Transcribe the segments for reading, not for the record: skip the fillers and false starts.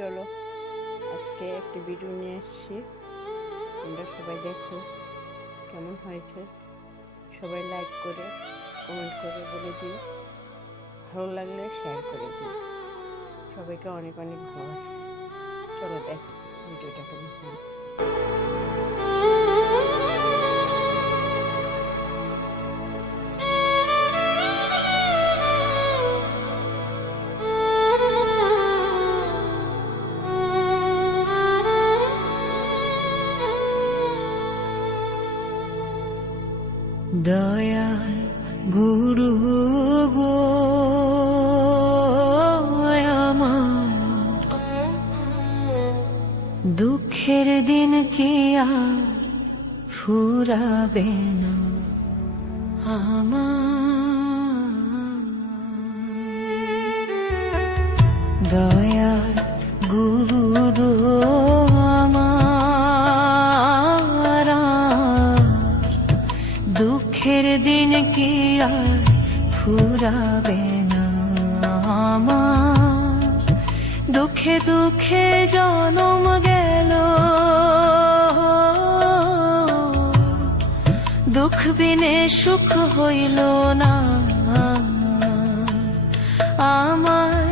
চলো আজকে একটা ভিডিও নিয়ে এসেছি, তোমরা সবাই দেখো কেমন হয়েছে। সবাই লাইক করে কমেন্ট করে বলে দিও, ভালো লাগলে শেয়ার করে দিও। সবাইকে অনেক অনেক ভালোবাসা। চলো দেখ ভিডিওটা কেমন হয়। দয়াল গুরু গো আমার, দুঃখের দিন কি আর ফুরাবে না আমার। দয়াল গুরু আমার, দুঃখের দিন কি আর ফুরাবে না আমার। দুঃখে দুঃখে জনম গেল, দুঃখ বিনে সুখ হইল না আমার।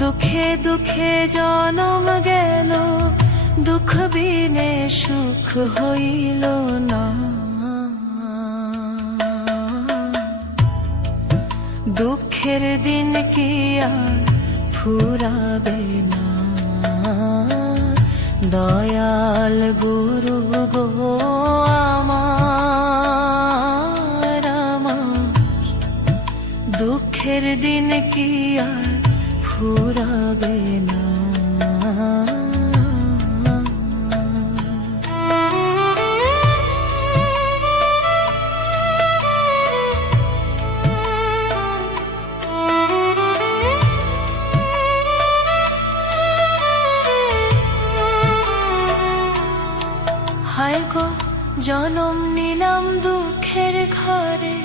দুঃখে দুঃখে জনম গেল, দুঃখ বিনে সুখ হইল না। দুঃখের দিন কি আর ফুরাবে না। দয়াল গুরু গো আমার, দুঃখের দিন কি আর ফুরাবে না। হায় গো জনম নিলাম দুঃখের ঘরে,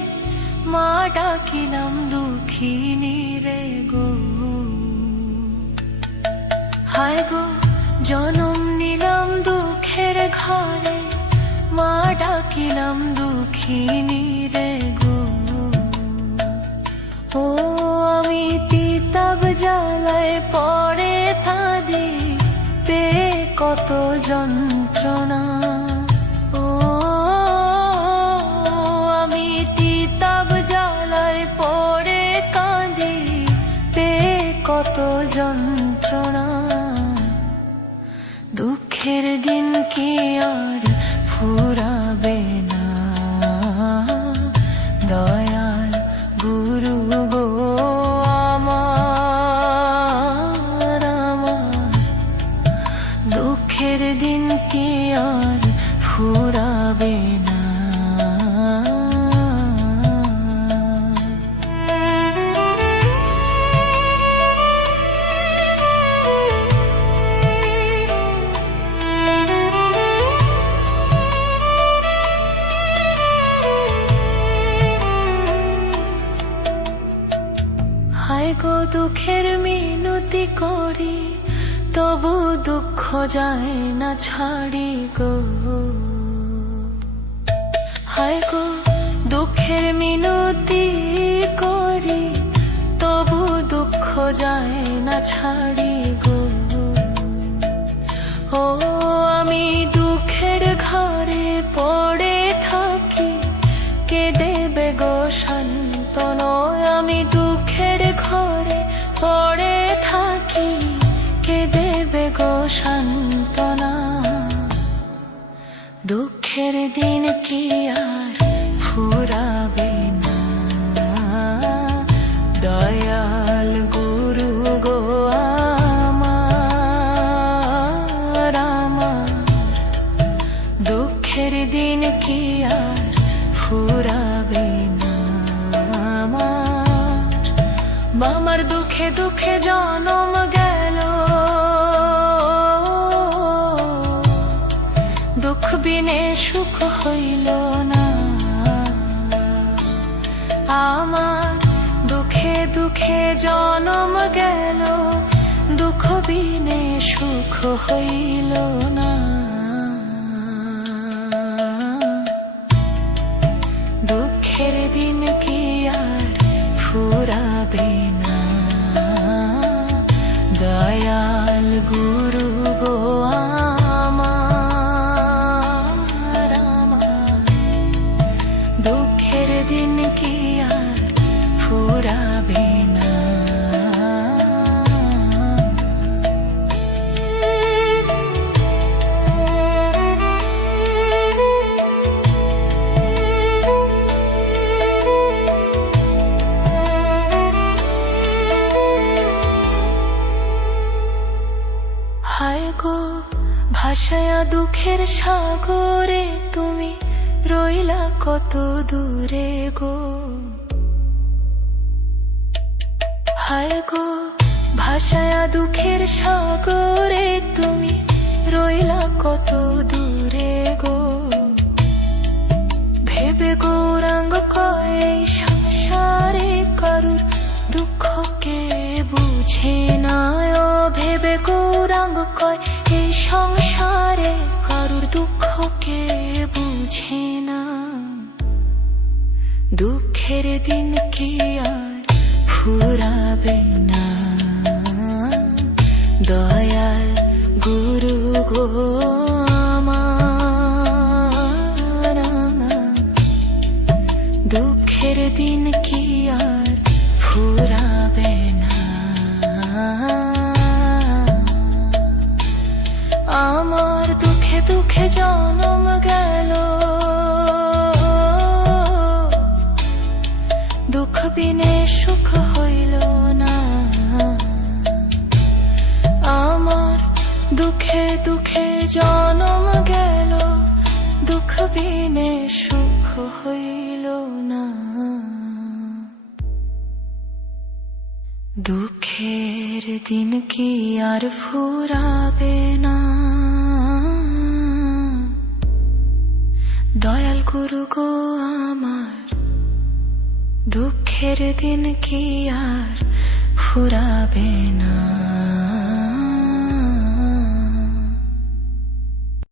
মা ডাকিলাম দুঃখিনী রে গো। হায় গো জনম নিলাম দুঃখের ঘরে, মা ডাকিলাম দুঃখিনী রে গো। ও আমি তিতাব জ্বালায় পড়ে থাদি, পে কত যন্ত্রণা। ও আমি তিতাব জ্বালায় পড়ে কাঁদি, পে কত যন্ত্রণা। দুঃখের দিন কি আর ফুরাবে না। দয়াল গুরু গো আমার, দুঃখের দিন কি আর ফুরাবে না। হায় গো দুঃখের মিনতি করি, তবু দুঃখ যায় না ছাড়ি গো। হায় গো দুঃখের মিনতি করি, তবু দুঃখ যায় না ছাড়ি গো। ও আমি দুঃখের ঘরে পড়ে থাকি, কে দেবে গো সান্ত্বনা। আমি দুঃখের ঘরে পড়ে থাকি, কে দেবে গো সান্ত্বনা। দুঃখের দিন কি আর ফুরাবে না। দয়াল গুরু গো আমার, দুঃখের দিন কি আর ফুরাবে না আমার। দুঃখে দুঃখে জনম গেল, দুঃখ বিনে সুখ হইল না আমার। দুঃখে দুঃখে জনম গেল, দুঃখ বিনে সুখ হইল না। দুঃখের দিন কি আর ফুরাবে না। দয়াল গুরু গো আমার, দুঃখের দিন কি আর ফুরাবে না। হায় গো ভাসায়া দুঃখের সাগরে, তুমি রইলা কত দূরে গো। হায় গো ভাসায়া দুঃখের সাগরে, তুমি রইলা কত দূরে গো। ভেবে গৌরাঙ্গ কয় এই সংসারে কারুর দুঃখকে বুঝে না। ও ভেবে গৌরাঙ্গ কয় এই সংসারে কারুর দুঃখকে বুঝে না। দুঃখের দিন কি আর ফুরাবে না। দয়াল গুরু গো আমার, দুঃখের দিন কি আর ফুরাবে না। আমার দুঃখে দুঃখে জন্ম গেল, দুঃখ বিনে সুখ হইল না। আমার দুঃখে দুঃখে জন্ম গেল, দুঃখ বিনে সুখ হইল না। দুঃখের দিন কি আর ফুরাবে না। দয়াল গুরু গো আমার, দুঃখের দিন কি আর ফুরাবে না।